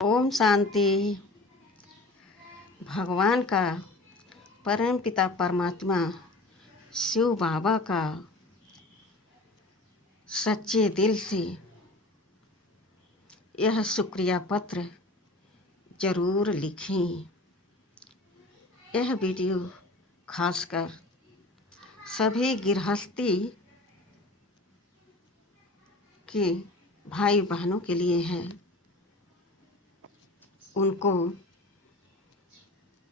ओम शांति। भगवान का परम पिता परमात्मा शिव बाबा का सच्चे दिल से यह शुक्रिया पत्र जरूर लिखें। यह वीडियो खासकर सभी गृहस्थी के भाई बहनों के लिए है। उनको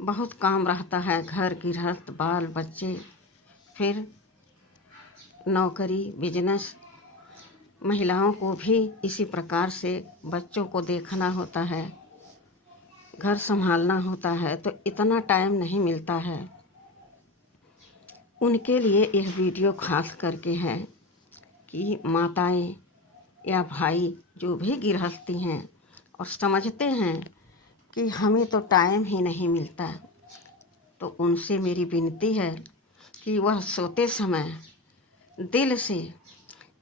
बहुत काम रहता है, घर गृहस्थ, बाल बच्चे, फिर नौकरी, बिजनेस। महिलाओं को भी इसी प्रकार से बच्चों को देखना होता है, घर संभालना होता है, तो इतना टाइम नहीं मिलता है। उनके लिए यह वीडियो खास करके है कि माताएं या भाई जो भी गृहस्थी हैं और समझते हैं कि हमें तो टाइम ही नहीं मिलता, तो उनसे मेरी विनती है कि वह सोते समय दिल से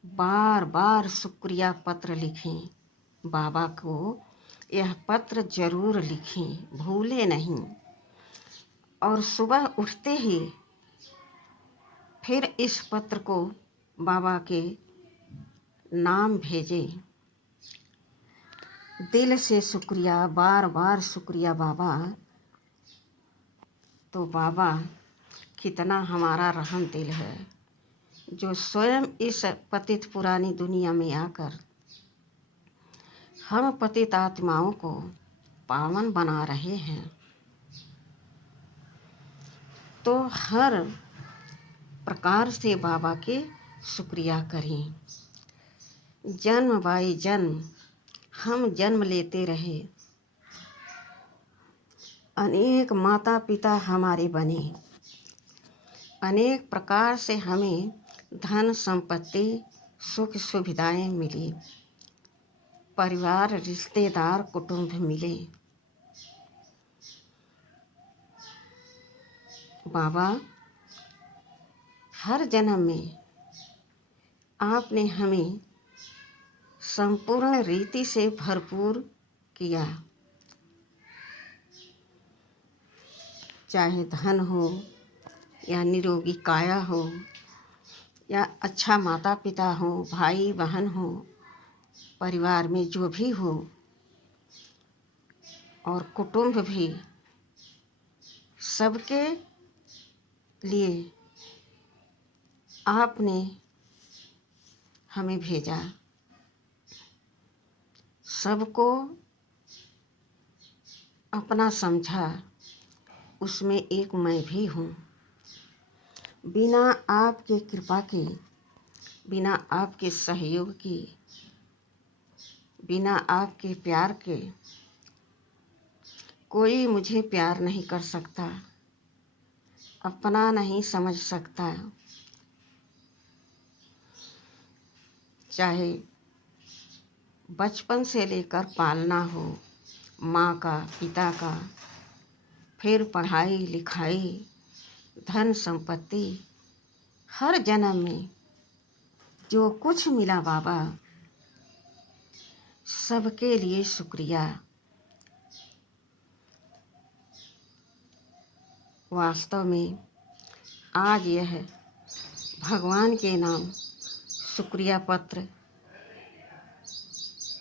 बार बार शुक्रिया पत्र लिखें। बाबा को यह पत्र जरूर लिखें, भूले नहीं। और सुबह उठते ही फिर इस पत्र को बाबा के नाम भेजें। दिल से शुक्रिया, बार बार शुक्रिया बाबा। तो बाबा कितना हमारा रहम दिल है, जो स्वयं इस पतित पुरानी दुनिया में आकर हम पतित आत्माओं को पावन बना रहे हैं। तो हर प्रकार से बाबा के शुक्रिया करें। जन्म बाई जन्म हम जन्म लेते रहे, अनेक माता पिता हमारे बने, अनेक प्रकार से हमें धन संपत्ति सुख सुविधाएं मिली, परिवार रिश्तेदार कुटुंब मिले। बाबा हर जन्म में आपने हमें संपूर्ण रीति से भरपूर किया, चाहे धन हो या निरोगी काया हो या अच्छा माता पिता हो, भाई बहन हो, परिवार में जो भी हो, और कुटुंब भी, सबके लिए आपने हमें भेजा। सबको अपना समझा, उसमें एक मैं भी हूँ। बिना आपके कृपा के, बिना आपके सहयोग के, बिना आपके प्यार के कोई मुझे प्यार नहीं कर सकता, अपना नहीं समझ सकता। चाहे बचपन से लेकर पालना हो, माँ का, पिता का, फिर पढ़ाई लिखाई, धन संपत्ति, हर जन्म में जो कुछ मिला बाबा, सबके लिए शुक्रिया। वास्तव में आज यह भगवान के नाम शुक्रिया पत्र,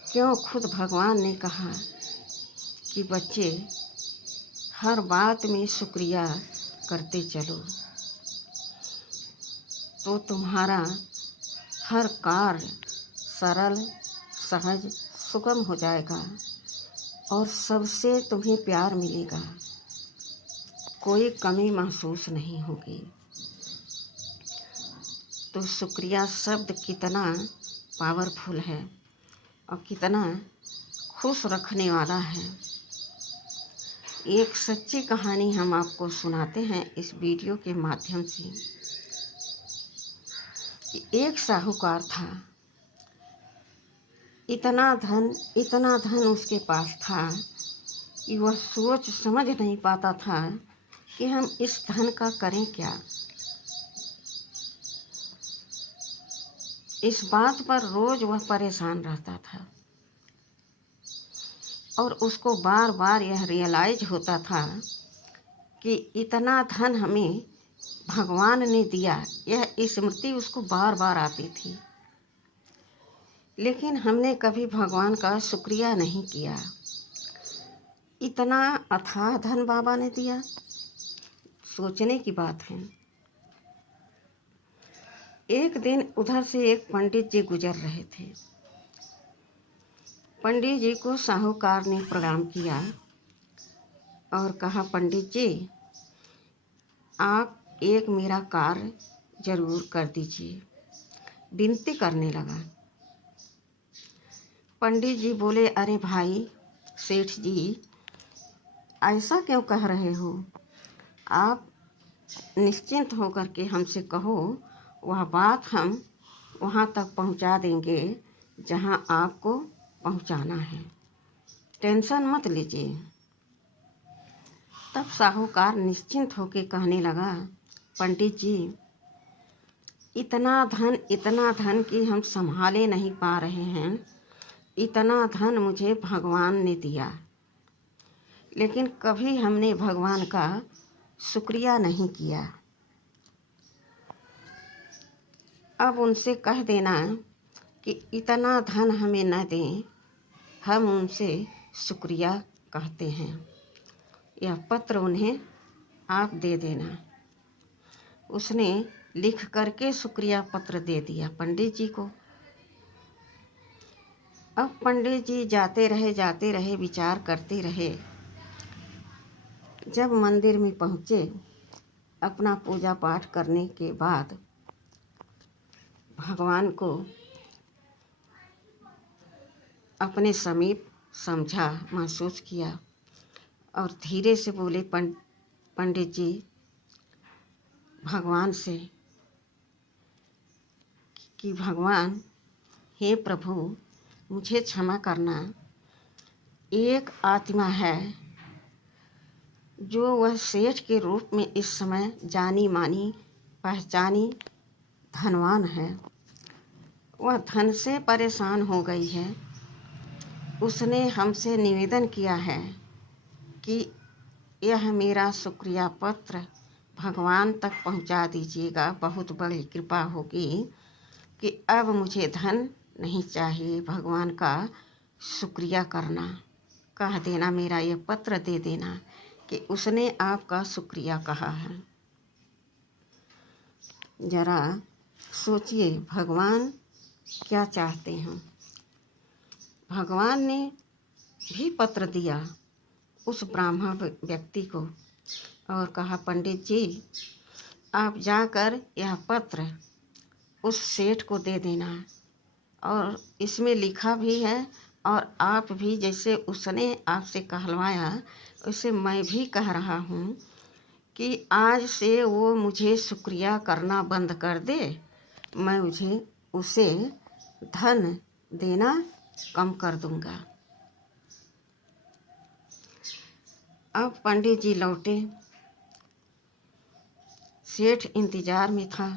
क्यों खुद भगवान ने कहा कि बच्चे हर बात में शुक्रिया करते चलो, तो तुम्हारा हर कार्य सरल, सहज, सुगम हो जाएगा और सबसे तुम्हें प्यार मिलेगा, कोई कमी महसूस नहीं होगी। तो शुक्रिया शब्द कितना पावरफुल है और कितना खुश रखने वाला है। एक सच्ची कहानी हम आपको सुनाते हैं इस वीडियो के माध्यम से कि एक साहूकार था। इतना धन उसके पास था कि वह सोच समझ नहीं पाता था कि हम इस धन का करें क्या। इस बात पर रोज वह परेशान रहता था। और उसको बार बार यह रियलाइज होता था कि इतना धन हमें भगवान ने दिया। यह स्मृति उसको बार बार आती थी, लेकिन हमने कभी भगवान का शुक्रिया नहीं किया। इतना अथाह धन बाबा ने दिया, सोचने की बात है। एक दिन उधर से एक पंडित जी गुजर रहे थे। पंडित जी को साहूकार ने प्रणाम किया और कहा, पंडित जी आप एक मेरा कार्य जरूर कर दीजिए, विनती करने लगा। पंडित जी बोले, अरे भाई सेठ जी, ऐसा क्यों कह रहे हो? आप निश्चिंत होकर के हमसे कहो, वह बात हम वहाँ तक पहुँचा देंगे जहाँ आपको पहुँचाना है, टेंशन मत लीजिए। तब साहूकार निश्चिंत होकर कहने लगा, पंडित जी इतना धन कि हम संभाले नहीं पा रहे हैं। इतना धन मुझे भगवान ने दिया, लेकिन कभी हमने भगवान का शुक्रिया नहीं किया। अब उनसे कह देना कि इतना धन हमें न दें, हम उनसे शुक्रिया कहते हैं। यह पत्र उन्हें आप दे देना। उसने लिख करके शुक्रिया पत्र दे दिया पंडित जी को। अब पंडित जी जाते रहे, विचार करते रहे। जब मंदिर में पहुँचे, अपना पूजा पाठ करने के बाद भगवान को अपने समीप समझा, महसूस किया और धीरे से बोले पंडित जी भगवान से कि भगवान, हे प्रभु मुझे क्षमा करना। एक आत्मा है जो वह सेठ के रूप में इस समय जानी मानी पहचानी धनवान है, वह धन से परेशान हो गई है। उसने हमसे निवेदन किया है कि यह मेरा शुक्रिया पत्र भगवान तक पहुंचा दीजिएगा, बहुत बड़ी कृपा होगी कि अब मुझे धन नहीं चाहिए, भगवान का शुक्रिया करना, कह देना, मेरा यह पत्र दे देना कि उसने आपका शुक्रिया कहा है। जरा सोचिए भगवान क्या चाहते हैं। भगवान ने भी पत्र दिया उस ब्राह्मण व्यक्ति को और कहा, पंडित जी आप जाकर यह पत्र उस सेठ को दे देना, और इसमें लिखा भी है और आप भी जैसे उसने आपसे कहलवाया वैसे मैं भी कह रहा हूँ कि आज से वो मुझे शुक्रिया करना बंद कर दे, मैं उसे धन देना कम कर दूंगा। अब पंडित जी लौटे। सेठ इंतजार में था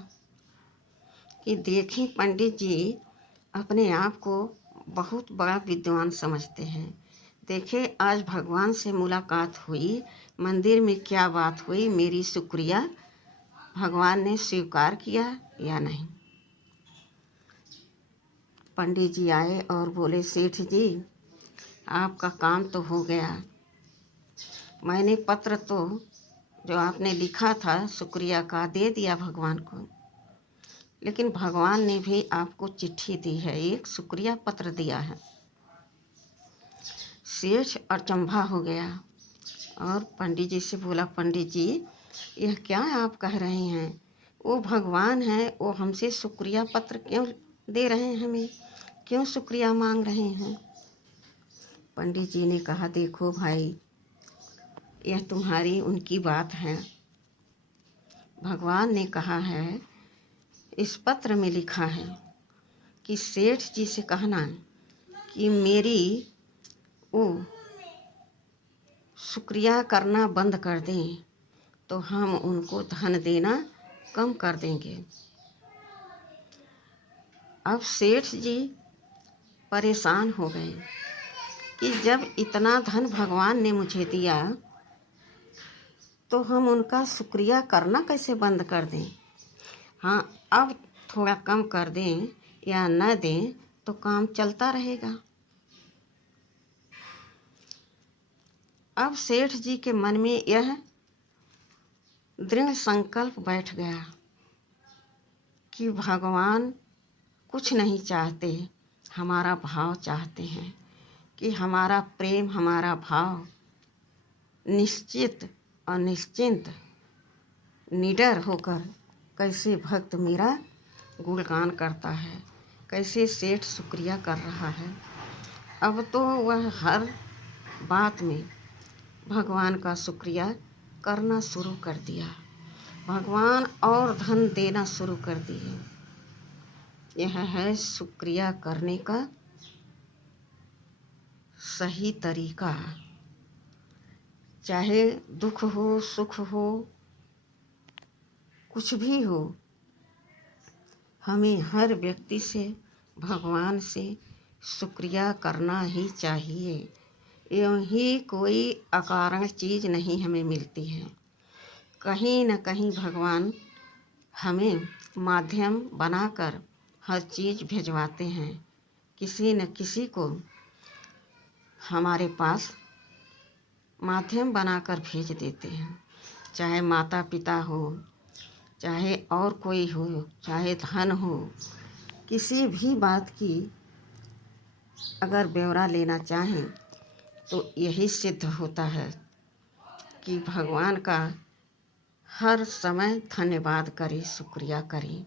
कि देखें पंडित जी अपने आप को बहुत बड़ा विद्वान समझते हैं। देखे आज भगवान से मुलाकात हुई, मंदिर में क्या बात हुई, मेरी शुक्रिया भगवान ने स्वीकार किया या नहीं। पंडित जी आए और बोले, सेठ जी आपका काम तो हो गया। मैंने पत्र तो जो आपने लिखा था शुक्रिया का दे दिया भगवान को, लेकिन भगवान ने भी आपको चिट्ठी दी है, एक शुक्रिया पत्र दिया है। सेठ अचंभा हो गया और पंडित जी से बोला, पंडित जी यह क्या आप कह रहे हैं? वो भगवान है, वो हमसे शुक्रिया पत्र क्यों दे रहे हैं, हमें क्यों शुक्रिया मांग रहे हैं? पंडित जी ने कहा, देखो भाई यह तुम्हारी उनकी बात है। भगवान ने कहा है, इस पत्र में लिखा है कि सेठ जी से कहना कि मेरी वो शुक्रिया करना बंद कर दें तो हम उनको धन देना कम कर देंगे। अब सेठ जी परेशान हो गए कि जब इतना धन भगवान ने मुझे दिया तो हम उनका शुक्रिया करना कैसे बंद कर दें। हाँ, अब थोड़ा कम कर दें या न दें तो काम चलता रहेगा। अब सेठ जी के मन में यह दृढ़ संकल्प बैठ गया कि भगवान कुछ नहीं चाहते, हमारा भाव चाहते हैं, कि हमारा प्रेम, हमारा भाव निश्चित और निश्चिंत निडर होकर कैसे भक्त मेरा गुणगान करता है, कैसे सेठ शुक्रिया कर रहा है। अब तो वह हर बात में भगवान का शुक्रिया करना शुरू कर दिया, भगवान और धन देना शुरू कर दिए। यह है शुक्रिया करने का सही तरीका। चाहे दुख हो, सुख हो, कुछ भी हो, हमें हर व्यक्ति से, भगवान से शुक्रिया करना ही चाहिए। यूँ ही कोई अकारण चीज़ नहीं हमें मिलती है। कहीं न कहीं भगवान हमें माध्यम बनाकर हर चीज़ भिजवाते हैं, किसी न किसी को हमारे पास माध्यम बनाकर भेज देते हैं। चाहे माता पिता हो, चाहे और कोई हो, चाहे धन हो, किसी भी बात की अगर ब्यौरा लेना चाहें तो यही सिद्ध होता है कि भगवान का हर समय धन्यवाद करें, शुक्रिया करें,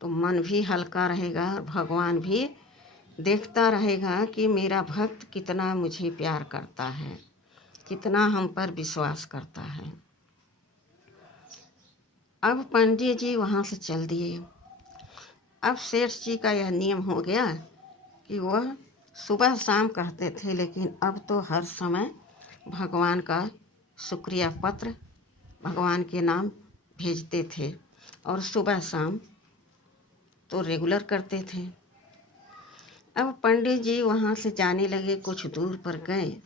तो मन भी हल्का रहेगा और भगवान भी देखता रहेगा कि मेरा भक्त कितना मुझे प्यार करता है, कितना हम पर विश्वास करता है। अब पंडित जी वहाँ से चल दिए। अब सेठ जी का यह नियम हो गया कि वह सुबह शाम कहते थे, लेकिन अब तो हर समय भगवान का शुक्रिया पत्र भगवान के नाम भेजते थे और सुबह शाम तो रेगुलर करते थे। अब पंडित जी वहाँ से जाने लगे, कुछ दूर पर गए,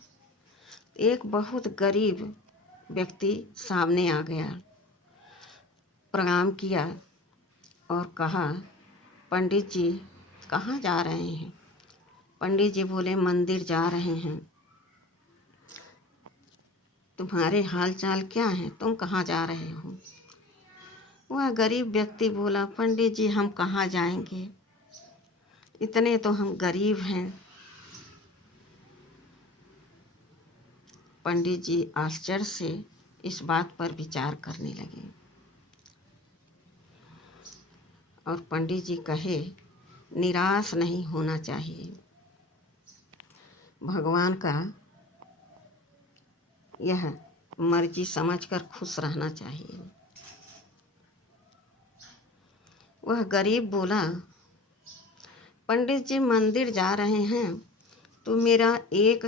एक बहुत गरीब व्यक्ति सामने आ गया, प्रणाम किया और कहा, पंडित जी कहाँ जा रहे हैं। पंडित जी बोले, मंदिर जा रहे हैं। तुम्हारे हाल चाल क्या हैं, तुम कहाँ जा रहे हो। वह गरीब व्यक्ति बोला, पंडित जी हम कहाँ जाएंगे, इतने तो हम गरीब हैं। पंडित जी आश्चर्य से इस बात पर विचार करने लगे और पंडित जी कहे, निराश नहीं होना चाहिए, भगवान का यह मर्जी समझकर खुश रहना चाहिए। वह गरीब बोला, पंडित जी मंदिर जा रहे हैं तो मेरा एक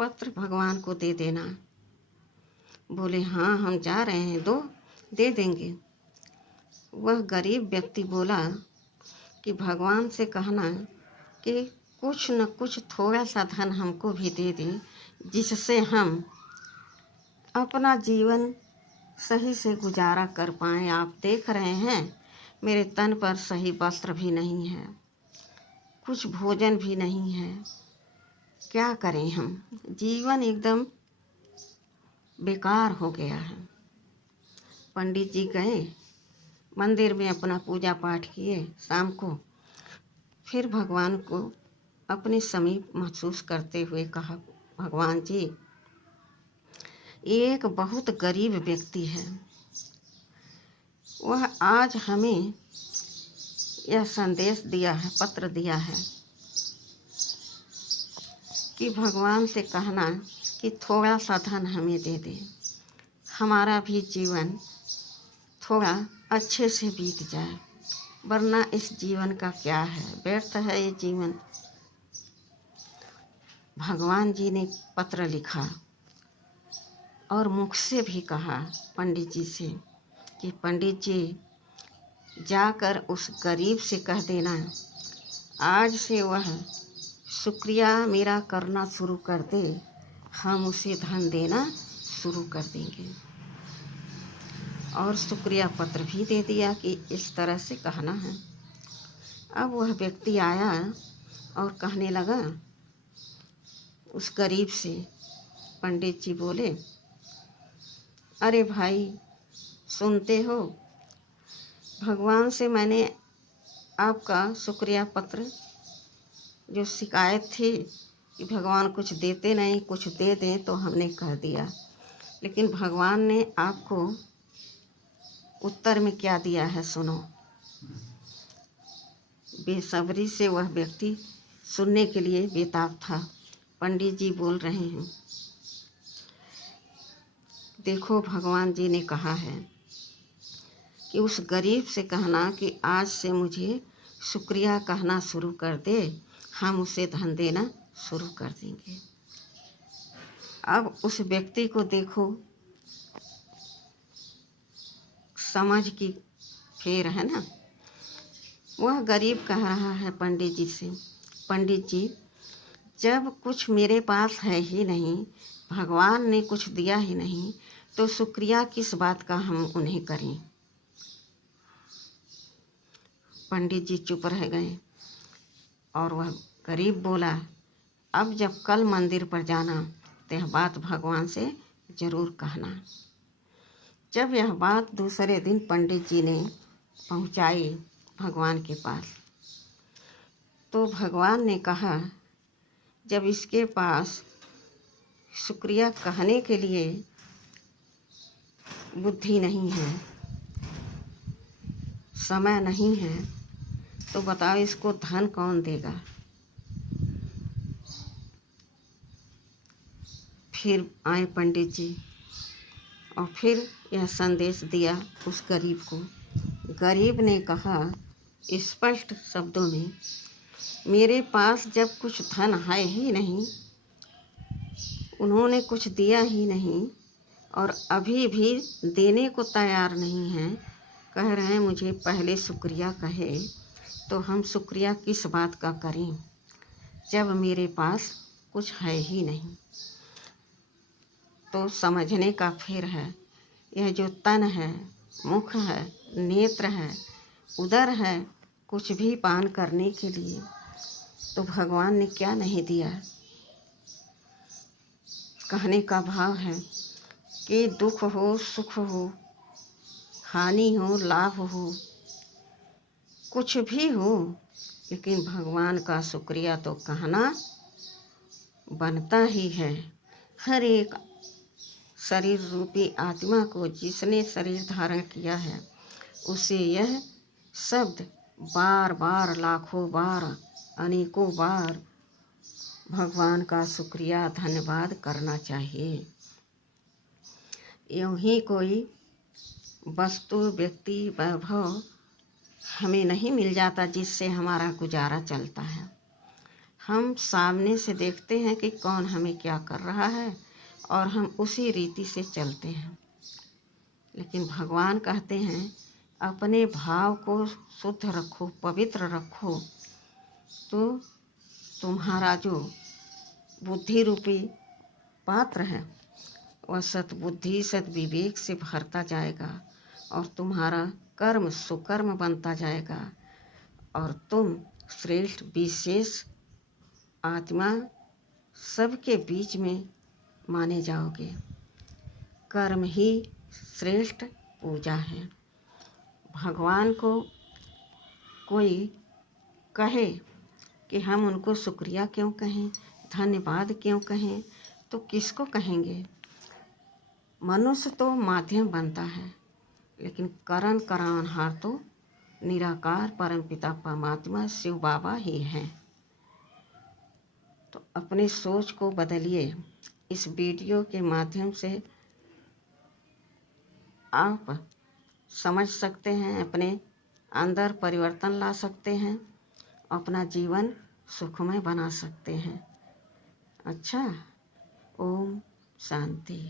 पत्र भगवान को दे देना। बोले, हाँ हम जा रहे हैं, दे देंगे। वह गरीब व्यक्ति बोला कि भगवान से कहना कि कुछ न कुछ थोड़ा सा धन हमको भी दे दे, जिससे हम अपना जीवन सही से गुजारा कर पाएँ। आप देख रहे हैं मेरे तन पर सही वस्त्र भी नहीं है, कुछ भोजन भी नहीं है, क्या करें हम, जीवन एकदम बेकार हो गया है। पंडित जी गए मंदिर में, अपना पूजा पाठ किए, शाम को फिर भगवान को अपने समीप महसूस करते हुए कहा, भगवान जी एक बहुत गरीब व्यक्ति है, वह आज हमें यह संदेश दिया है, पत्र दिया है कि भगवान से कहना कि थोड़ा सा धन हमें दे दे, हमारा भी जीवन थोड़ा अच्छे से बीत जाए, वरना इस जीवन का क्या है, व्यर्थ है ये जीवन। भगवान जी ने पत्र लिखा और मुख से भी कहा पंडित जी से कि पंडित जी जाकर उस गरीब से कह देना, आज से वह शुक्रिया मेरा करना शुरू कर दे, हम उसे धन देना शुरू कर देंगे। और शुक्रिया पत्र भी दे दिया कि इस तरह से कहना है। अब वह व्यक्ति आया और कहने लगा उस गरीब से। पंडित जी बोले, अरे भाई सुनते हो, भगवान से मैंने आपका शुक्रिया पत्र, जो शिकायत थी कि भगवान कुछ देते नहीं, कुछ दे दें, तो हमने कह दिया, लेकिन भगवान ने आपको उत्तर में क्या दिया है सुनो। बेसब्री से वह व्यक्ति सुनने के लिए बेताब था। पंडित जी बोल रहे हैं, देखो भगवान जी ने कहा है कि उस गरीब से कहना कि आज से मुझे शुक्रिया कहना शुरू कर दे, हम उसे धन देना शुरू कर देंगे। अब उस व्यक्ति को देखो, समझ की फेर है ना। वह गरीब कह रहा है पंडित जी से, पंडित जी जब कुछ मेरे पास है ही नहीं, भगवान ने कुछ दिया ही नहीं, तो शुक्रिया किस बात का हम उन्हें करें। पंडित जी चुप रह गए और वह गरीब बोला, अब जब कल मंदिर पर जाना तो यह बात भगवान से ज़रूर कहना। जब यह बात दूसरे दिन पंडित जी ने पहुंचाई भगवान के पास, तो भगवान ने कहा, जब इसके पास शुक्रिया कहने के लिए बुद्धि नहीं है, समय नहीं है, तो बताओ इसको धन कौन देगा। फिर आए पंडित जी और फिर यह संदेश दिया उस गरीब को। गरीब ने कहा स्पष्ट शब्दों में, मेरे पास जब कुछ धन है ही नहीं, उन्होंने कुछ दिया ही नहीं और अभी भी देने को तैयार नहीं हैं, कह रहे हैं मुझे पहले शुक्रिया कहे, तो हम शुक्रिया किस बात का करें जब मेरे पास कुछ है ही नहीं। तो समझने का फिर है, यह जो तन है, मुख है, नेत्र है, उदर है, कुछ भी पान करने के लिए, तो भगवान ने क्या नहीं दिया। कहने का भाव है कि दुख हो, सुख हो, हानि हो, लाभ हो, कुछ भी हो, लेकिन भगवान का शुक्रिया तो कहना बनता ही है। हर एक शरीर रूपी आत्मा को जिसने शरीर धारण किया है, उसे यह शब्द बार बार, लाखों बार, अनेकों बार भगवान का शुक्रिया, धन्यवाद करना चाहिए। यूँ ही कोई वस्तु, व्यक्ति, वैभव हमें नहीं मिल जाता जिससे हमारा गुजारा चलता है। हम सामने से देखते हैं कि कौन हमें क्या कर रहा है और हम उसी रीति से चलते हैं। लेकिन भगवान कहते हैं अपने भाव को शुद्ध रखो, पवित्र रखो, तो तुम्हारा जो बुद्धि रूपी पात्र है वह सद्बुद्धि, सद्विवेक से भरता जाएगा और तुम्हारा कर्म सुकर्म बनता जाएगा और तुम श्रेष्ठ विशेष आत्मा सबके बीच में माने जाओगे। कर्म ही श्रेष्ठ पूजा है। भगवान को कोई कहे कि हम उनको शुक्रिया क्यों कहें, धन्यवाद क्यों कहें, तो किसको कहेंगे। मनुष्य तो माध्यम बनता है, लेकिन करण करावनहार तो निराकार परमपिता परमात्मा शिव बाबा ही हैं। तो अपने सोच को बदलिए। इस वीडियो के माध्यम से आप समझ सकते हैं, अपने अंदर परिवर्तन ला सकते हैं, अपना जीवन सुखमय बना सकते हैं। अच्छा, ओम शांति।